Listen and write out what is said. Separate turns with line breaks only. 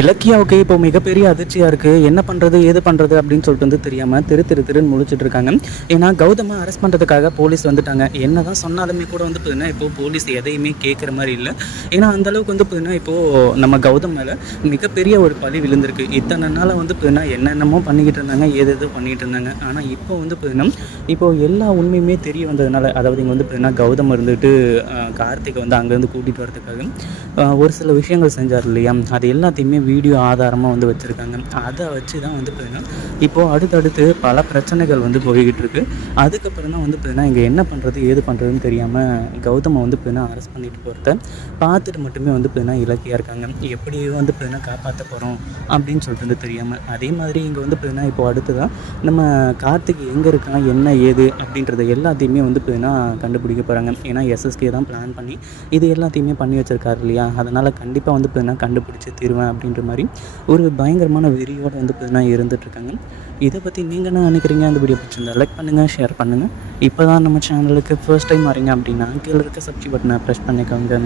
இலக்கியாவுக்கு இப்போ மிகப்பெரிய அதிர்ச்சியாக இருக்குது என்ன பண்ணுறது ஏது பண்ணுறது அப்படின்னு சொல்லிட்டு வந்து தெரியாமல் திரு திரு திருன்னு முழிச்சிட்டு இருக்காங்க. ஏன்னா கௌதமை அரெஸ்ட் பண்ணுறதுக்காக போலீஸ் வந்துட்டாங்க. என்ன தான் சொன்னாலுமே கூட வந்து பார்த்தீங்கன்னா இப்போது போலீஸ் எதையுமே கேட்குற மாதிரி இல்லை. ஏன்னா அந்த அளவுக்கு வந்து பார்த்தீங்கன்னா இப்போது நம்ம கௌதம் மேலே மிகப்பெரிய ஒரு பழி விழுந்திருக்கு. இத்தனை நாளாக வந்து பார்த்தீங்கன்னா என்னென்னமோ பண்ணிக்கிட்டு இருந்தாங்க ஏது எது பண்ணிக்கிட்டு இருந்தாங்க. ஆனால் இப்போ வந்து பார்த்தீங்கன்னா இப்போது எல்லா உண்மையுமே தெரிய வந்ததுனால அதாவது இங்கே வந்து பார்த்தீங்கன்னா கௌதம் இருந்துட்டு கார்த்திகை வந்து அங்கேருந்து கூட்டிகிட்டு வரதுக்காக ஒரு சில விஷயங்கள் செஞ்சார் இல்லையா? அது எல்லாத்தையுமே வீடியோ ஆதாரமாக வந்து வச்சுருக்காங்க. அதை வச்சு தான் வந்து பார்த்தீங்கன்னா இப்போது அடுத்தடுத்து பல பிரச்சனைகள் வந்து போய்கிட்டு இருக்குது அதுக்கப்புறம் தான் வந்து பார்த்தீங்கன்னா இங்கே என்ன பண்ணுறது ஏது பண்ணுறதுன்னு தெரியாமல் கௌதமை வந்து பார்த்திங்கன்னா அரெஸ்ட் பண்ணிட்டு போகிறத பார்த்துட்டு மட்டுமே வந்து பார்த்திங்கன்னா இலக்கியாக இருக்காங்க. எப்படி வந்து பார்த்திங்கன்னா காப்பாற்ற போகிறோம் அப்படின்னு சொல்லிட்டு வந்து தெரியாமல் அதே மாதிரி இங்கே வந்து பார்த்திங்கன்னா இப்போ அடுத்ததான் நம்ம கார்த்திக் எங்கே இருக்கான் என்ன ஏது அப்படின்றத எல்லாத்தையுமே வந்து பார்த்திங்கன்னா கண்டுபிடிக்க போகிறாங்க ஏன்னா எஸ்எஸ்கே தான் பிளான் பண்ணி இது எல்லாத்தையுமே பண்ணி வச்சுருக்காரு இல்லையா? அதனால் கண்டிப்பாக வந்து பார்த்தீங்கன்னா கண்டுபிடிச்சி தீருவேன் அப்படின்ற மாதிரி ஒரு பயங்கரமான வெறியோடு வந்து பார்த்தீங்கன்னா இருந்துகிட்ருக்காங்க இதை பற்றி நீங்கள் என்ன நினைக்கிறீங்க? அந்த வீடியோ பிடிச்சிருந்தா லைக் பண்ணுங்கள் ஷேர் பண்ணுங்கள் இப்போ தான் நம்ம சேனலுக்கு ஃபர்ஸ்ட் டைம் வரீங்க அப்படின்னா கீழே இருக்க சப்ஸ்கிரைப் பட்டனை ப்ரெஸ் பண்ணிக்கோங்க.